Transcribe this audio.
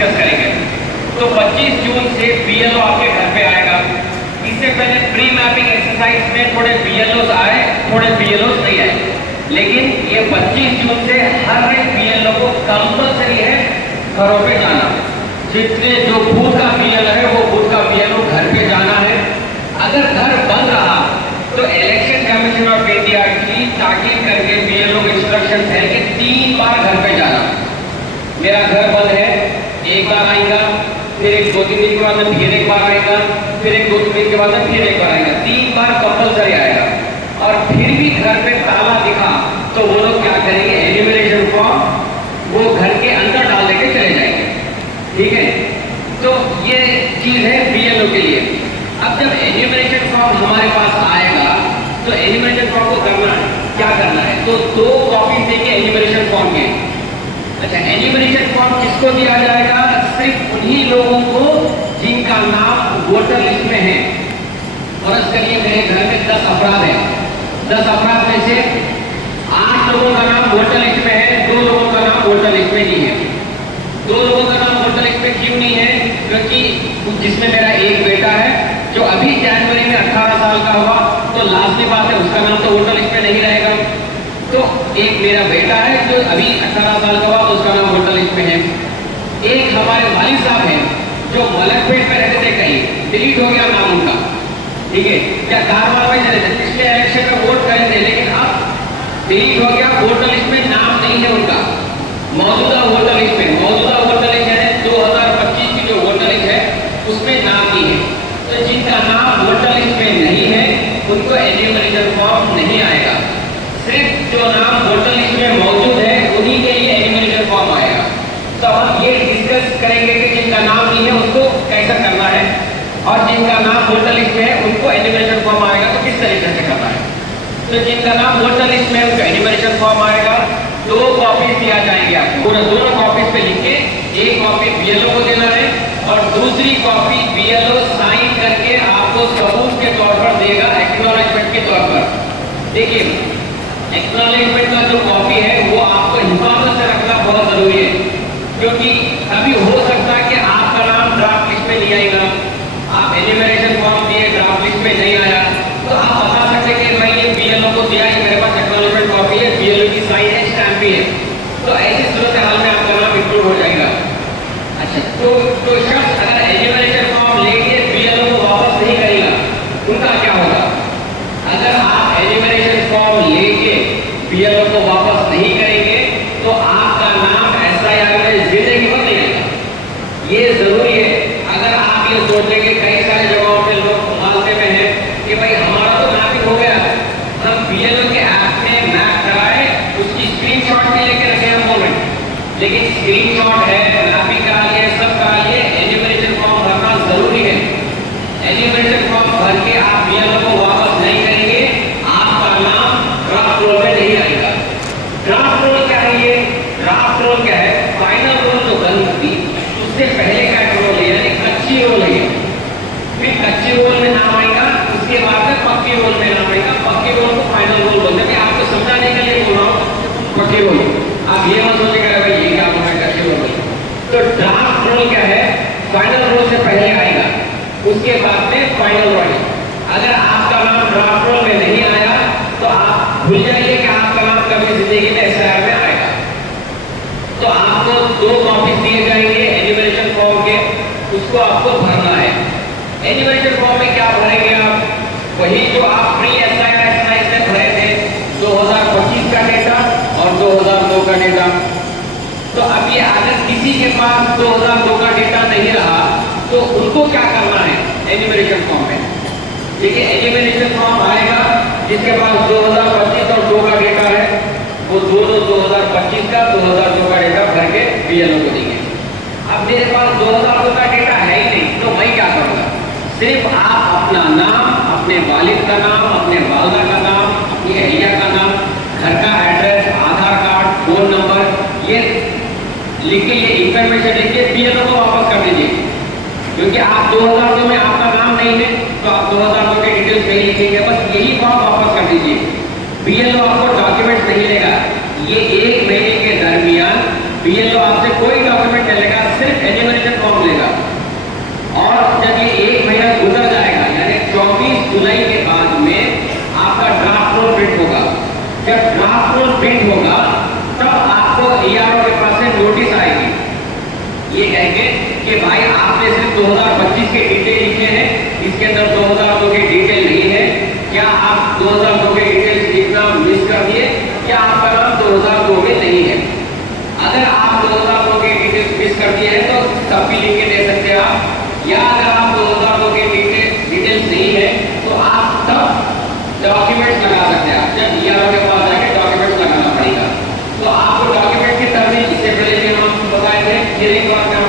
Discuss करेंगे। तो 25 जून से बीएलओ आपके घर पे आएगा। इससे पहले प्री मैपिंग एक्सरसाइज में थोड़े बीएलओ आए, थोड़े बीएलओ नहीं आए, लेकिन ये 25 जून से हर एक बीएलओ को कंपलसरी है घरों पे जाना। जितने जो बूथ का बीएलओ है वो बूथ का बीएलओ घर पे जाना है। अगर घर बंद रहा तो इलेक्शन कमीशन ऑफ इंडिया की ताकीद करके बीएलओ को इंस्ट्रक्शन है कि 3 बार घर पे जाना। मेरा घर बंद है, एक बार आएगा, फिर एक 2-3 दिन के बाद में फिर एक बार आएगा, फिर एक 2-3 दिन के बाद में फिर एक बार आएगा, 3 बार कंपलसरी आएगा। और फिर भी घर पे ताला दिखा तो वो लोग क्या करेंगे, एन्यूमरेशन फॉर्म वो घर के अंदर डाल देके चले जाएंगे। ठीक है, तो ये चीज है बीएलओ के लिए। अब जब एन्यूमरेशन फॉर्म हमारे पास आएगा तो एन्यूमरेशन फॉर्म को करना है, क्या करना है, तो 2 कॉपी देंगे एन्यूमरेशन फॉर्म के। अच्छा, एन्यूमरेशन फॉर्म किसको दिया जाएगा, सिर्फ उन्हीं लोगों को जिनका नाम वोटर लिस्ट में है। फर्ज करिए मेरे घर में 10 अफराद हैं, 10 अफराद में से 8 लोगों का नाम वोटर लिस्ट में है, 2 लोगों का नाम वोटर लिस्ट में नहीं है। 2 लोगों का नाम वोटर लिस्ट में क्यों नहीं है, क्योंकि जिसमें मेरा एक बेटा है जो अभी जनवरी में 18 साल का हुआ, तो लाजमी बात है उसका नाम तो वोटर लिस्ट में नहीं रहेगा। तो एक मेरा बेटा है जो अभी 18 साल का हुआ तो उसका नाम वोटर लिस्ट में है। एक हमारे वालिद साहब हैं जो मलकपेट में रहते थे, कहीं डिलीट हो गया नाम उनका, ठीक है, या धारवाड़ में रहते थे, पिछले इलेक्शन में वोट करे थे लेकिन अब डिलीट हो गया, वोटर लिस्ट में नाम नहीं है उनका। मौजूदा वोटर लिस्ट में, मौजूदा वोटर लिस्ट है 2025 की जो वोटर लिस्ट है उसमें नाम नहीं है। तो जिनका नाम वोटर लिस्ट में नहीं है उनको एन्यूमरेशन फॉर्म नहीं आएगा। सिर्फ जो नाम वोटर लिस्ट में मौजूद है उन्हीं के लिए एन्यूमरेशन फॉर्म आएगा। तो हम ये डिस्कस करेंगे कि जिनका नाम नहीं है उसको कैसा करना है, और जिनका नाम वोटर लिस्ट में है उनको एन्यूमरेशन फॉर्म आएगा तो किस तरीके से करना है। तो जिनका नाम वोटर लिस्ट में है उनको एन्यूमरेशन फॉर्म आएगा, 2 कॉपी दिया जाएंगे आपको, पूरा दोनों कॉपी पे लिख के एक कॉपी बीएलओ को देना है और दूसरी कॉपी बीएलओ साइन करके आपको सबूत के तौर पर देगा, एक्नॉलेजमेंट के तौर पर। देखिए, एक्नॉलेजमेंट का जो कॉपी है वो आपको हिफाजत से रखना बहुत जरूरी है, क्योंकि अभी हो सकता है कि आपका नाम ड्राफ्ट लिस्ट में नहीं आएगा, आप एन्यूमरेशन फॉर्म दिए ड्राफ्ट लिस्ट में नहीं आया, तो आप बता सकते कि भाई ये बीएलओ को दिया है, मेरे पास एक्नॉलेजमेंट कॉपी है, बीएलओ की साइन है, स्टैम्प भी है। तो ऐसी सूरत हाल में आपका नाम इंक्लूड हो जाएगा। अच्छा, तो शख्स अगर एन्यूमरेशन फॉर्म लेके बीएलओ को वापस नहीं करेगा उनका क्या होगा। अगर आप एन्यूमरेशन फॉर्म लेके बीएलओ को वापस नहीं करेंगे तो आपका नाम एसआईआर में जिंदगी भर नहीं आएगा। ये जरूरी है। अगर आप ये सोचेंगे, कई सारे जगहों पे लोग मुहालते में है कि भाई हमारा तो मैपिंग हो गया, हम बीएलओ के ऐप में मैप कराए, उसकी स्क्रीनशॉट भी लेके रखे हम बोल रहे, लेकिन स्क्रीनशॉट है, मैपिंग करा लिए, सब करा लिए, एन्यूमरेशन फॉर्म भरना जरूरी है। एन्यूमरेशन फॉर्म भर के आप बीएलओ को वापस नहीं करेंगे, आपका नाम ड्राफ्ट रोल में नहीं आएगा। ड्राफ्ट रोल क्या है, ये ड्राफ्ट रोल क्या है, फाइनल रोल जो बन थी उससे पहले का रोल है, यानी कच्ची रोल है। फिर कच्ची रोल में नाम आएगा, उसके बाद में पक्की रोल में नाम आएगा, पक्की रोल को फाइनल रोल बोलते हैं। आपको समझाने के लिए बोल रहा हूँ पक्की रोल, आप ये मत सोचेगा भाई ये क्या होगा कच्ची रोल। तो ड्राफ्ट रोल क्या है, फाइनल रोल से पहले आएगा, उसके बाद में फाइनल रोल। अगर आपका नाम ड्राफ्ट रोल में नहीं आया तो आप भूल जाइए कि आपका नाम कभी जिंदगी में एसआईआर में आएगा। तो आपको 2 कॉपी दिए जाएंगे एन्यूमरेशन फॉर्म के, उसको आपको भरना है। एन्यूमरेशन फॉर्म में क्या भरेंगे आप, वही जो आप प्री एसआईआर एक्सरसाइज में भरे थे, 2025 का डेटा और 2002 का डेटा। तो अब ये अगर किसी के पास 2002 का डेटा नहीं रहा तो उनको क्या करना है एन्यूमरेशन फॉर्म में। देखिए, एन्यूमरेशन फॉर्म आएगा जिसके पास 2025 और 2 का डेटा है, वो दोनों 2025 का 2002 का डेटा भर के बीएलओ को देंगे। अब मेरे पास 2002 का डेटा है ही नहीं, तो मैं क्या करूँगा, सिर्फ आप अपना नाम, अपने वालिद का नाम, अपने वालदा का नाम, अपनी अहलिया का नाम, घर का एड्रेस, आधार कार्ड, फोन नंबर, ये लिख के, ये इंफॉर्मेशन लिख के बीएलओ को वापस कर दीजिए। क्योंकि आप 2002 में आपका नाम नहीं है तो आप 2002 के डिटेल्स नहीं लिखेंगे, बस यही फॉर्म वापस कर दीजिए। बीएलओ आपको डॉक्यूमेंट नहीं लेगा, ये 1 महीने के दरमियान बीएलओ आपसे कोई डॉक्यूमेंट नहीं लेगा, सिर्फ एन्यूमरेशन ये कहेंगे कि भाई आपने सिर्फ 2025 के डिटेल लिखे हैं, इसके अंदर 2002 के डिटेल नहीं है, क्या आप 2002 के डिटेल्स लिखना मिस कर दिए, क्या आपका नाम 2002 में नहीं है। अगर आप 2002 के डिटेल्स मिस कर दिए हैं तो तब भी लिख के दे सकते हैं आप, या अगर आप 2002 के डिटेल्स नहीं है तो आप तब डॉक्यूमेंट्स लगा सकते हैं। आप जब ईआरओ के पास जाके डॉक्यूमेंट्स लगाना पड़ेगा। तो आपको डॉक्यूमेंट की तरह इससे पहले भी हम आपको बताए थे, ये एक बार